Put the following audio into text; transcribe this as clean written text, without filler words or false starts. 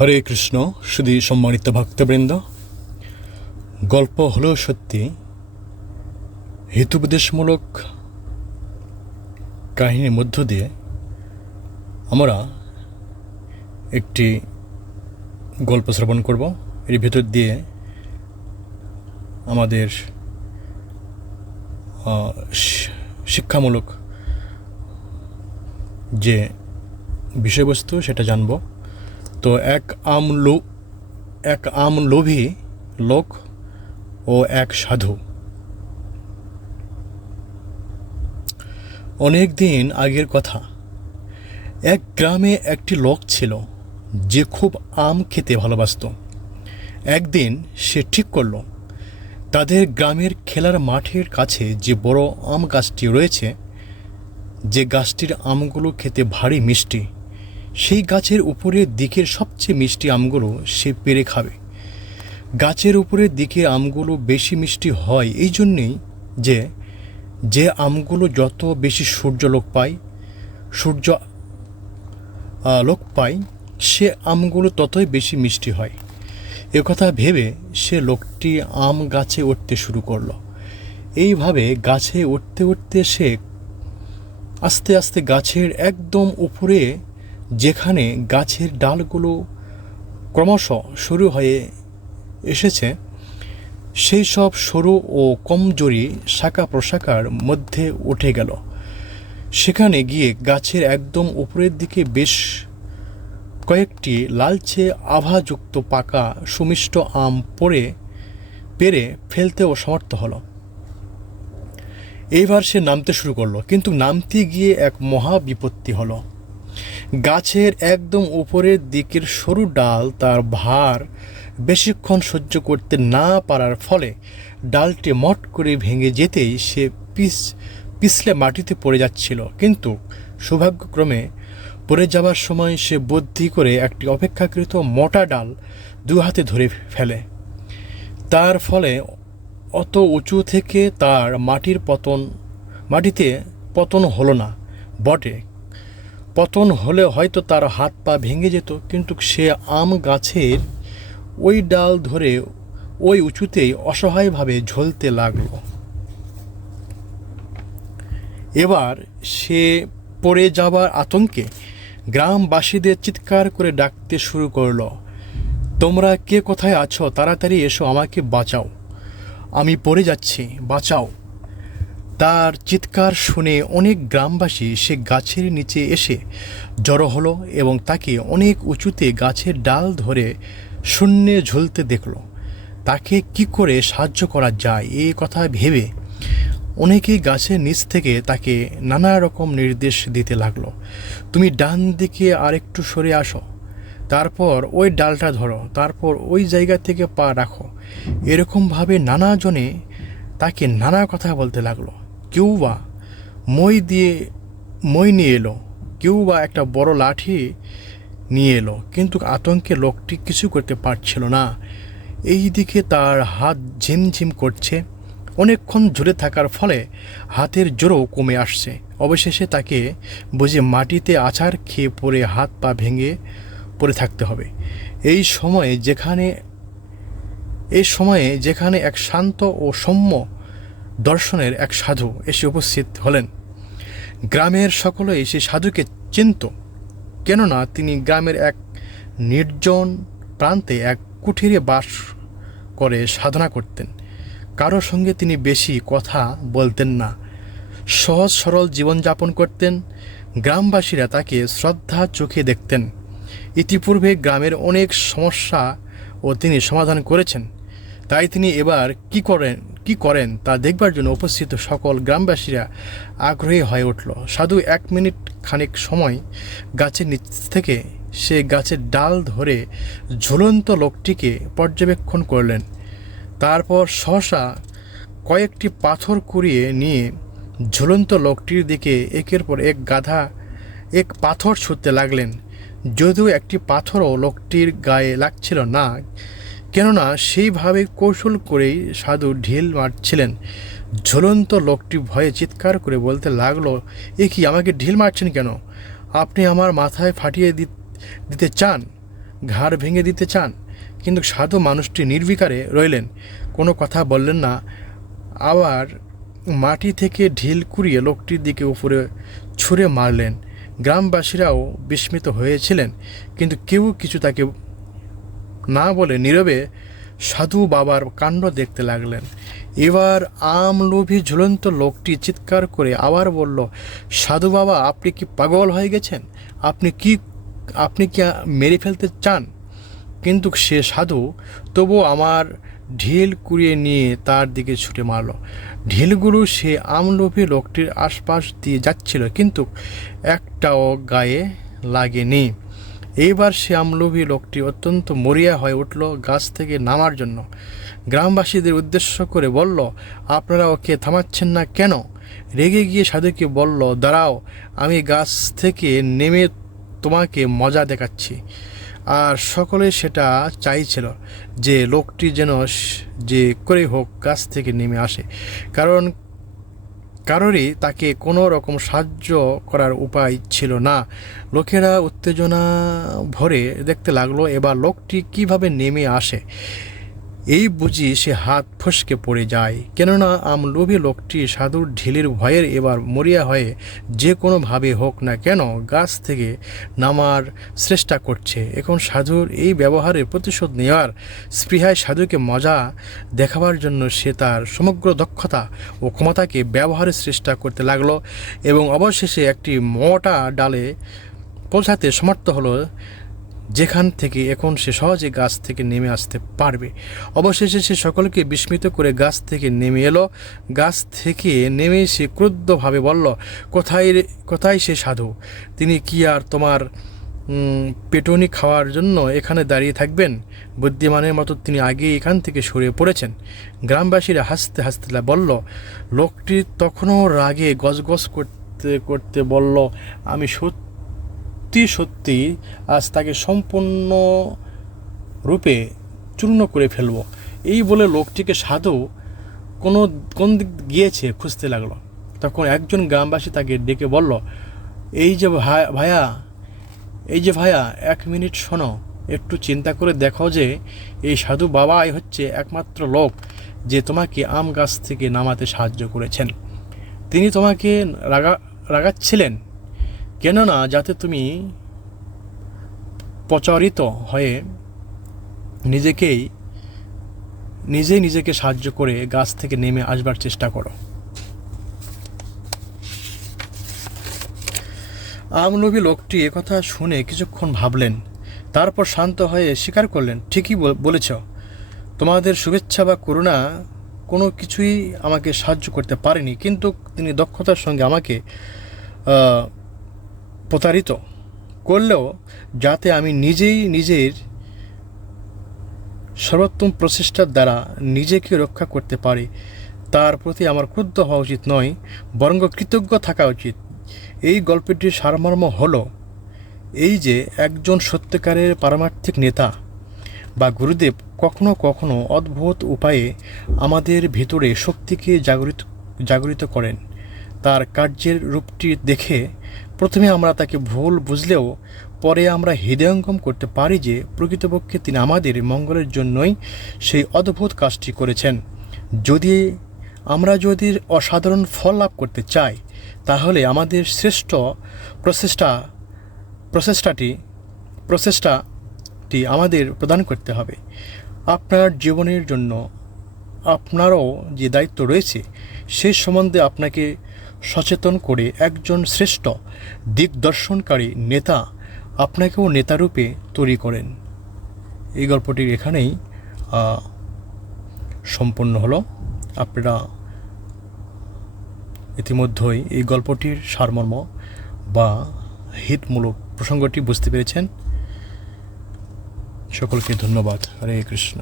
হরে কৃষ্ণ। শুধু সম্মানিত ভক্তবৃন্দ, গল্প হলেও সত্যি হিতোপদেশমূলক কাহিনীর মধ্য দিয়ে আমরা একটি গল্প শ্রবণ করব। এর ভিতর দিয়ে আমাদের শিক্ষামূলক যে বিষয়বস্তু সেটা জানব। তো এক আমলোভী লোক ও এক সাধু। অনেক দিন আগের কথা, এক গ্রামে একটি লোক ছিল যে খুব আম খেতে ভালোবাসত। একদিন সে ঠিক করল, তাদের গ্রামের খেলার মাঠের কাছে যে বড় আম গাছটি রয়েছে, যে গাছটির আমগুলো খেতে ভারী মিষ্টি, সেই গাছের উপরের দিকের সবচেয়ে মিষ্টি আমগুলো সে পেরে খাবে। গাছের উপরের দিকের আমগুলো বেশি মিষ্টি হয় এই জন্যেই যে আমগুলো যত বেশি সূর্যালোক পায় সে আমগুলো ততই বেশি মিষ্টি হয়। একথা ভেবে সে লোকটি আম গাছে উঠতে শুরু করলো। এইভাবে গাছে উঠতে উঠতে সে আস্তে আস্তে গাছের একদম উপরে, যেখানে গাছের ডালগুলো ক্রমশ সরু হয়ে এসেছে, সেই সব সরু ও কমজোরি শাখা প্রশাখার মধ্যে উঠে গেল। সেখানে গিয়ে গাছের একদম উপরের দিকে বেশ কয়েকটি লালচে আভাযুক্ত পাকা সুমিষ্ট আম পেরে ফেলতেও সমর্থ হলো। এইবার সে নামতে শুরু করলো, কিন্তু নামতে গিয়ে এক মহা বিপত্তি হলো। গাছের একদম উপরের দিকের সরু ডাল তার ভার বেশিক্ষণ সহ্য করতে না পারার ফলে ডালটি মট করে ভেঙে যেতেই সে পিছলে মাটিতে পড়ে যাচ্ছিল। কিন্তু সৌভাগ্যক্রমে পড়ে যাবার সময় সে বুদ্ধি করে একটি অপেক্ষাকৃত মোটা ডাল দু হাতে ধরে ফেলে। তার ফলে অত উঁচু থেকে তার মাটিতে পতন হলো না বটে। পতন হলে হয়তো তার হাত পা ভেঙে যেত, কিন্তু সে আম গাছের ওই ডাল ধরে ওই উঁচুতেই অসহায়ভাবে ঝুলতে লাগলো। এবার সে পড়ে যাবার আতঙ্কে গ্রামবাসীদের চিৎকার করে ডাকতে শুরু করলো, তোমরা কে কোথায় আছো? তাড়াতাড়ি এসো, আমাকে বাঁচাও, আমি পড়ে যাচ্ছি, বাঁচাও। তার চিৎকার শুনে অনেক গ্রামবাসী সে গাছের নিচে এসে জড়ো হলো এবং তাকে অনেক উঁচুতে গাছের ডাল ধরে শূন্যে ঝুলতে দেখল। তাকে কি করে সাহায্য করা যায় এই কথা ভেবে অনেকেই গাছের নিচ থেকে তাকে নানা রকম নির্দেশ দিতে লাগলো। তুমি ডান দিকে আরেকটু সরে আসো, তারপর ওই ডালটা ধরো, তারপর ওই জায়গা থেকে পা রাখো। এরকমভাবে নানাজনে তাকে নানা কথা বলতে লাগলো। কেউ বা মই নিয়ে এলো, কেউ বা একটা বড় লাঠি নিয়ে এলো, কিন্তু আতঙ্কে লোকটি কিছু করতে পারছিল না। এই দিকে তার হাত ঝিমঝিম করছে। অনেকক্ষণ ঝুলে থাকার ফলে হাতের জোরও কমে আসছে। অবশেষে তাকে বুঝে মাটিতে আছাড় খেয়ে পড়ে হাত পা ভেঙে পড়ে থাকতে হবে। এই সময়ে যেখানে এক শান্ত ও সৌম্য দর্শনের এক সাধু এসে উপস্থিত হলেন। গ্রামের সকলেই সেই সাধুকে চিনত, কেননা তিনি গ্রামের এক নির্জন প্রান্তে এক কুঠিরে বাস করে সাধনা করতেন। কারো সঙ্গে তিনি বেশি কথা বলতেন না, সহজ সরল জীবনযাপন করতেন। গ্রামবাসীরা তাকে শ্রদ্ধা চোখে দেখতেন। ইতিপূর্বে গ্রামের অনেক সমস্যা তিনি সমাধান করেছেন। তাই তিনি এবার কি করেন তা দেখবার জন্য উপস্থিত সকল গ্রামবাসীরা আগ্রহী হয়ে উঠল। সাধু 1 মিনিট খানিক সময় গাছের নিচ থেকে সে গাছের ডাল ধরে ঝুলন্ত লোকটিকে পর্যবেক্ষণ করলেন। তারপর সহসা কয়েকটি পাথর কুড়িয়ে নিয়ে ঝুলন্ত লোকটির দিকে একের পর এক পাথর ছুঁড়তে লাগলেন। যদিও একটি পাথরও লোকটির গায়ে লাগছিল না, কেননা সেইভাবে কৌশল করেই সাধু ঢিল মারছিলেন। ঝুলন্ত লোকটি ভয়ে চিৎকার করে বলতে লাগলো, এ কি, আমাকে ঢিল মারছেন কেন? আপনি আমার মাথায় ফাটিয়ে দিতে চান? ঘাড় ভেঙে দিতে চান। কিন্তু সাধু মানুষটি নির্বিকারে রইলেন, কোনো কথা বললেন না। আবার মাটি থেকে ঢিল কুড়িয়ে লোকটির দিকে উপরে ছুঁড়ে মারলেন। গ্রামবাসীরাও বিস্মিত হয়েছিলেন, কিন্তু কেউ কিছু তাকে না বলে নীরবে সাধু বাবার কাণ্ড দেখতে লাগলেন। এবার আমলোভী ঝুলন্ত লোকটি চিৎকার করে আবার বলল, সাধু বাবা, আপনি কি পাগল হয়ে গেছেন? আপনি কি মেরে ফেলতে চান? কিন্তু সে সাধু তবুও আমার ঢিল কুড়িয়ে নিয়ে তার দিকে ছুটে মারল। ঢিলগুলো সে আমলোভী লোকটির আশপাশ দিয়ে যাচ্ছিল, কিন্তু একটাও গায়ে লাগেনি। এইবার সে আমলোভী লোকটি অত্যন্ত মরিয়া হয়ে উঠল গাছ থেকে নামার জন্য। গ্রামবাসীদের উদ্দেশ্য করে বলল, আপনারা ওকে থামাচ্ছেন না কেন? রেগে গিয়ে সাধুকে বলল, দাঁড়াও, আমি গাছ থেকে নেমে তোমাকে মজা দেখাচ্ছি। আর সকলে সেটা চাইছিল যে লোকটি যেন যে করে হোক গাছ থেকে নেমে আসে, কারণ কারোরই তাকে কোনো রকম সাহায্য করার উপায় ছিল না। লোকেরা উত্তেজনা ভরে দেখতে লাগলো এবার লোকটি কিভাবে নেমে আসে। এই বুঝি সে হাত ফসকে পড়ে যায়, কেননা আমলোভী লোকটি সাধুর ঢিলের ভয়ের এবার মরিয়া হয়ে যে কোনোভাবে হোক না কেন গাছ থেকে নামার চেষ্টা করছে। এখন সাধুর এই ব্যবহারের প্রতিশোধ নেওয়ার স্পৃহায় সাধুকে মজা দেখাবার জন্য সে তার সমগ্র দক্ষতা ও ক্ষমতাকে ব্যবহারের চেষ্টা করতে লাগলো এবং অবশেষে একটি মোটা ডালে পৌঁছাতে সমর্থ হলো, যেখান থেকে এখন সে সহজে গাছ থেকে নেমে আসতে পারবে। অবশেষে সে সকলকে বিস্মিত করে গাছ থেকে নেমে এলো। গাছ থেকে নেমে সে ক্রুদ্ধভাবে বলল, কোথায় সে সাধু? তিনি কি আর তোমার পেটুনি খাওয়ার জন্য এখানে দাঁড়িয়ে থাকবেন? বুদ্ধিমানের মতো তিনি আগে এখান থেকে সরে পড়েছেন। গ্রামবাসীরা হাসতে হাসতে বলল। লোকটি তখনও রাগে গজগজ করতে করতে বলল, আমি সত্যি আজ তাকে সম্পূর্ণ রূপে চূর্ণ করে ফেলব। এই বলে লোকটিকে সাধু কোন দিক গিয়েছে খুঁজতে লাগলো। তখন একজন গ্রামবাসী তাকে ডেকে বলল, এই যে ভাইয়া, 1 মিনিট শোনো। একটু চিন্তা করে দেখো যে এই সাধু বাবাই হচ্ছে একমাত্র লোক যে তোমাকে আম গাছ থেকে নামাতে সাহায্য করেছেন। তিনি তোমাকে রাগাচ্ছিলেন কেননা যাতে তুমি প্রচারিত হয়ে নিজেকে সাহায্য করে গাছ থেকে নেমে আসবার চেষ্টা করো। আমলোভী লোকটি একথা শুনে কিছুক্ষণ ভাবলেন, তারপর শান্ত হয়ে স্বীকার করলেন, ঠিকই বলেছ, তোমাদের শুভেচ্ছা বা করুণা কোনো কিছুই আমাকে সাহায্য করতে পারেনি, কিন্তু তিনি দক্ষতার সঙ্গে আমাকে প্রতারিত করলেও যাতে আমি নিজের সর্বোত্তম প্রচেষ্টার দ্বারা নিজেকে রক্ষা করতে পারি তার প্রতি আমার ক্রুদ্ধ হওয়া উচিত নয়, বরং কৃতজ্ঞ থাকা উচিত। এই গল্পটির সারমর্ম হলো এই যে একজন সত্যিকারের পারমার্থিক নেতা বা গুরুদেব কখনো কখনো অদ্ভুত উপায়ে আমাদের ভিতরে শক্তিকে জাগরিত করেন। তার কার্যের রূপটি দেখে প্রথমে আমরা তাকে ভুল বুঝলেও পরে আমরা হৃদয়ঙ্গম করতে পারি যে প্রকৃতপক্ষে তিনি আমাদের মঙ্গলের জন্যই সেই অদ্ভুত কাজটি করেছেন। আমরা যদি অসাধারণ ফল লাভ করতে চাই তাহলে আমাদের শ্রেষ্ঠ প্রচেষ্টাটি আমাদের প্রদান করতে হবে। আপনার জীবনের জন্য আপনারও যে দায়িত্ব রয়েছে সেই সম্বন্ধে আপনাকে সচেতন করে একজন শ্রেষ্ঠ দিকদর্শনকারী নেতা আপনাকেও নেতারূপে তৈরি করেন। এই গল্পটির এখানেই সম্পন্ন হলো। আপনারা ইতিমধ্যেই এই গল্পটির সারমর্ম বা হিতমূলক প্রসঙ্গটি বুঝতে পেরেছেন। সকলকে ধন্যবাদ। হরে কৃষ্ণ।